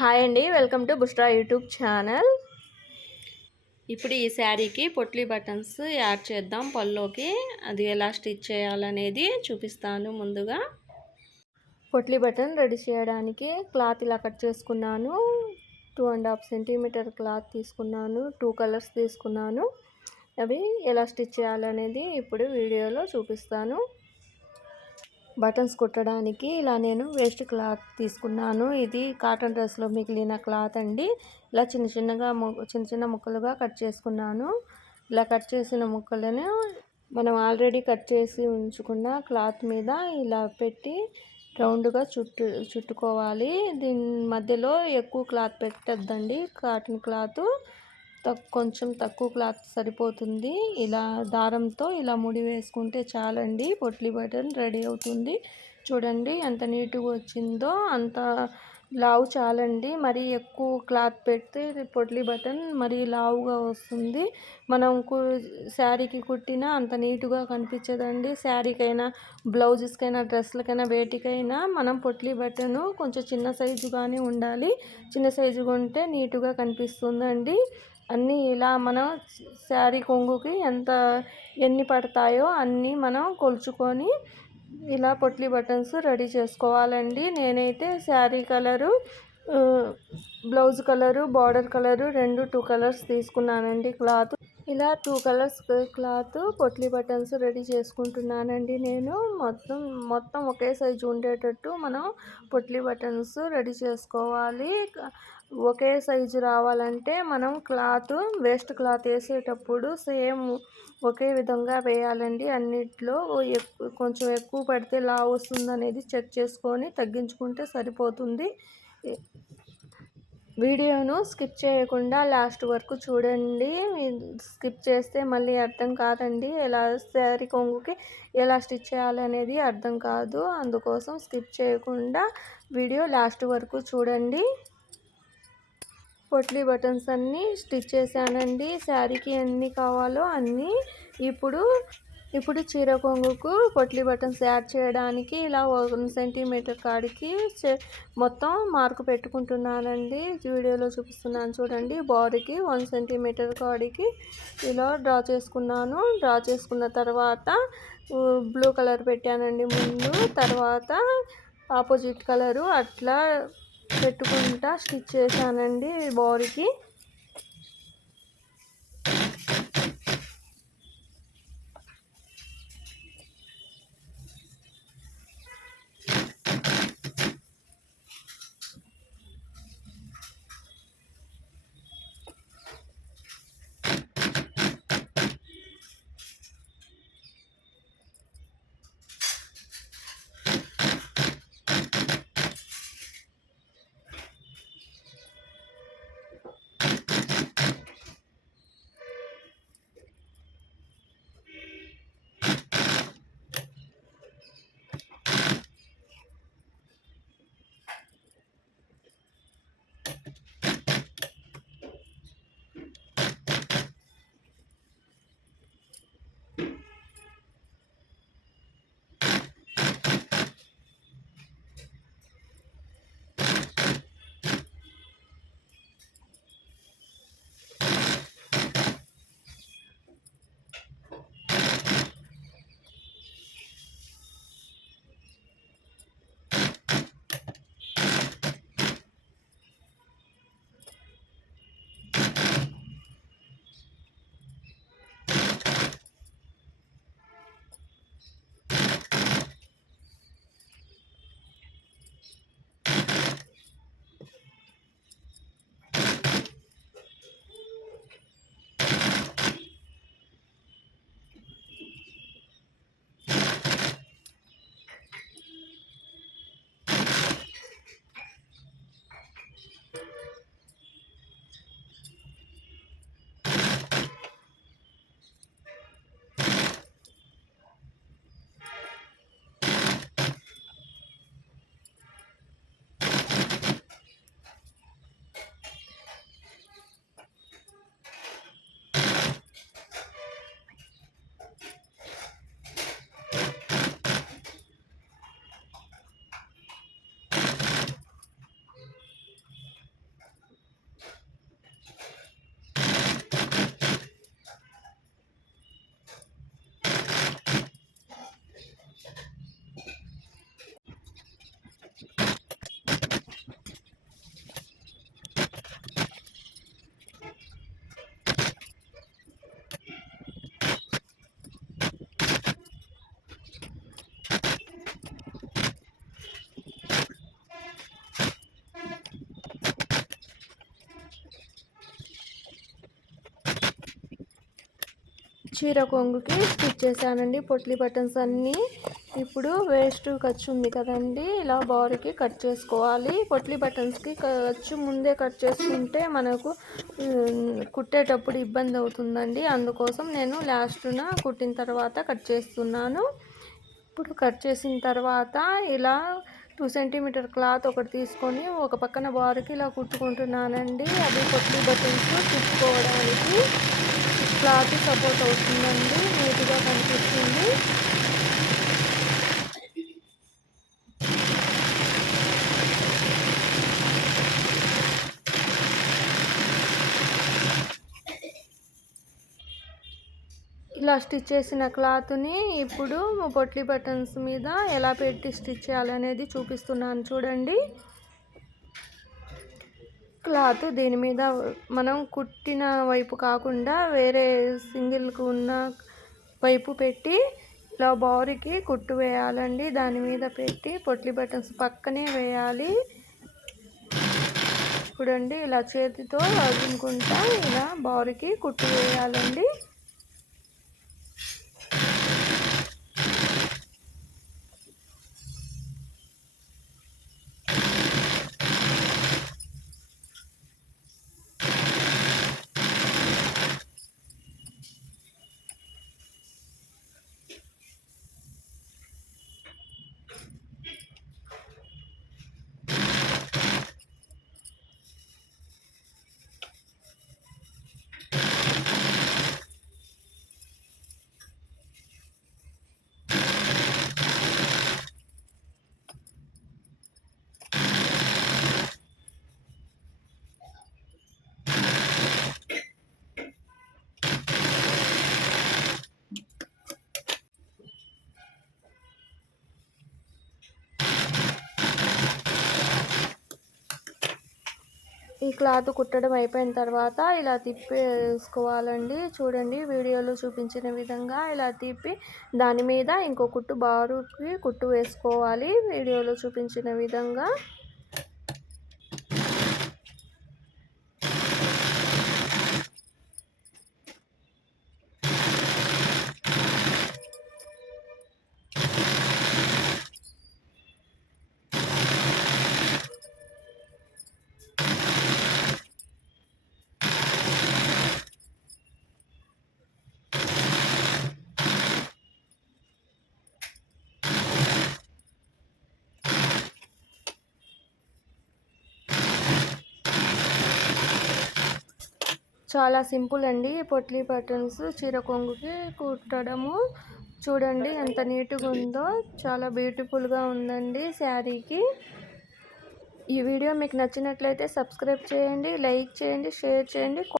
Hi అండి welcome to బుస్ట్రా YouTube channel. ఇప్పుడు ఈ శారీకి పొట్లీ బటన్స్ యాడ్ చేద్దాం పల్లోకి అది ఎలా స్టిచ్ చేయాలనేది చూపిస్తాను ముందుగా. పొట్లీ బటన్ రెడీ చేయడానికి క్లాత్ ఇలా కట్ చేసుకున్నాను. Two and half centimetre cloth తీసుకున్నాను టూ కలర్స్ తీసుకున్నాను. అవి ఎలా స్టిచ్ చేయాలనేది ఇప్పుడు వీడియోలో చూపిస్తాను. బటన్స్ కుట్టడానికి ఇలా నేను వేస్ట్ క్లాత్ తీసుకున్నాను. ఇది కాటన్ డ్రెస్లో మిగిలిన క్లాత్ అండి. ఇలా చిన్న చిన్నగా చిన్న చిన్న ముక్కలుగా కట్ చేసుకున్నాను. ఇలా కట్ చేసిన ముక్కలను మనం ఆల్రెడీ కట్ చేసి ఉంచుకున్న క్లాత్ మీద ఇలా పెట్టి రౌండ్గా చుట్టు చుట్టుకోవాలి. దీని మధ్యలో ఎక్కువ క్లాత్ పెట్టద్దండి కాటన్ క్లాత్. కొంచెం తక్కువ క్లాత్ సరిపోతుంది. ఇలా దారంతో ఇలా ముడి వేసుకుంటే చాలండి. పొట్లీ బటన్ రెడీ అవుతుంది. చూడండి ఎంత నీట్గా వచ్చిందో అంత లావు చాలండి. మరీ ఎక్కువ క్లాత్ పెడితే పొట్లీ బటన్ మరీ లావుగా వస్తుంది. మనం శారీకి కుట్టినా అంత నీట్గా కనిపించదండి. శారీకైనా బ్లౌజెస్కైనా డ్రెస్లకైనా వేటికైనా మనం పొట్లీ బటన్ కొంచెం చిన్న సైజుగానే ఉండాలి. చిన్న సైజుగా ఉంటే నీట్గా కనిపిస్తుందండి. అన్నీ ఇలా మనం శారీ కొంగుకి ఎంత ఎన్ని పడతాయో అన్నీ మనం కొలుచుకొని ఇలా పొట్లీ బటన్స్ రెడీ చేసుకోవాలండి. నేనైతే sari colour blouse colour border colour రెండు టూ కలర్స్ తీసుకున్నానండి క్లాత్. ఇలా two colours cloth potli buttons ready చేసుకుంటున్నానండి నేను. మొత్తం మొత్తం ఒకే సైజు ఉండేటట్టు మనం పొట్లీ బటన్స్ రెడీ చేసుకోవాలి. ఒకే సైజు రావాలంటే మనం క్లాత్ వేస్ట్ క్లాత్ వేసేటప్పుడు సేమ్ ఒకే విధంగా వేయాలండి. అన్నిట్లో కొంచెం ఎక్కువ పడితే లా వస్తుంది అనేది చెక్ చేసుకొని తగ్గించుకుంటే సరిపోతుంది. వీడియోను స్కిప్ చేయకుండా లాస్ట్ వరకు చూడండి. స్కిప్ చేస్తే మళ్ళీ అర్థం కాదండి. ఎలా శారీ కొంగుకి ఎలా స్టిచ్ చేయాలి అనేది అర్థం కాదు. అందుకోసం స్కిప్ చేయకుండా వీడియో లాస్ట్ వరకు చూడండి. పొట్లీ బటన్స్ అన్నీ స్టిచ్ చేశానండి. శారీకి ఎన్ని కావాలో అన్నీ ఇప్పుడు ఇప్పుడు చీర కొంగుకు పొట్లీ బటన్స్ యాడ్ చేయడానికి ఇలా వన్ సెంటీమీటర్ కాడికి మొత్తం మార్కు పెట్టుకుంటున్నానండి. వీడియోలో చూపిస్తున్నాను చూడండి. బాడీకి వన్ సెంటీమీటర్ కాడికి ఇలా డ్రా చేసుకున్నాను. డ్రా చేసుకున్న తర్వాత బ్లూ కలర్ పెట్టానండి ముందు. తర్వాత ఆపోజిట్ కలరు అట్లా పెట్టుకుంటా స్టిచ్ చేశానండి బాడీకి. చీర కొంగుకి స్టిచ్ చేశానండి. పొట్లీ బటన్స్ అన్నీ. ఇప్పుడు వేస్ట్ ఖర్చు ఉంది కదండి. ఇలా బారుకి కట్ చేసుకోవాలి. పొట్లీ బటన్స్కి ఖర్చు ముందే కట్ చేసుకుంటే మనకు కుట్టేటప్పుడు ఇబ్బంది అవుతుందండి. అందుకోసం నేను లాస్ట్న కుట్టిన తర్వాత కట్ చేస్తున్నాను. ఇప్పుడు కట్ చేసిన తర్వాత ఇలా టూ సెంటీమీటర్ క్లాత్ ఒకటి తీసుకొని ఒక పక్కన బారుకి ఇలా కుట్టుకుంటున్నానండి. అది పొట్లీ బటన్స్ కుట్టుకోవడానికి క్లాత్ సపోర్ట్ అవుతుందండి నీట్గా కనిపిస్తుంది. ఇలా స్టిచ్ చేసిన క్లాత్ని ఇప్పుడు పొట్లీ బటన్స్ మీద ఎలా పెట్టి స్టిచ్ చేయాలనేది చూపిస్తున్నాను చూడండి. క్లాత్ దీని మీద మనం కుట్టిన వైపు కాకుండా వేరే సింగిల్కి ఉన్న వైపు పెట్టి ఇలా బాడీకి కుట్టు వేయాలండి. దాని మీద పెట్టి పొట్లి బటన్స్ పక్కనే వేయాలి. చూడండి ఇలా చేతితో అదునుకుంటా ఇలా బాడీకి కుట్టు వేయాలండి. ఈ క్లాత్ కుట్టడం అయిపోయిన తర్వాత ఇలా తిప్పేసుకోవాలండి. చూడండి వీడియోలో చూపించిన విధంగా ఇలా తిప్పి దాని మీద ఇంకో కుట్టు బారుకి కుట్టు వేసుకోవాలి. వీడియోలో చూపించిన విధంగా చాలా సింపుల్ అండి. పొట్లీ బటన్స్ చీర కొంగుకి కుట్టడము. చూడండి ఎంత నీట్గా ఉందో. చాలా బ్యూటిఫుల్గా ఉందండి శారీకి. ఈ వీడియో మీకు నచ్చినట్లయితే సబ్స్క్రైబ్ చేయండి లైక్ చేయండి షేర్ చేయండి.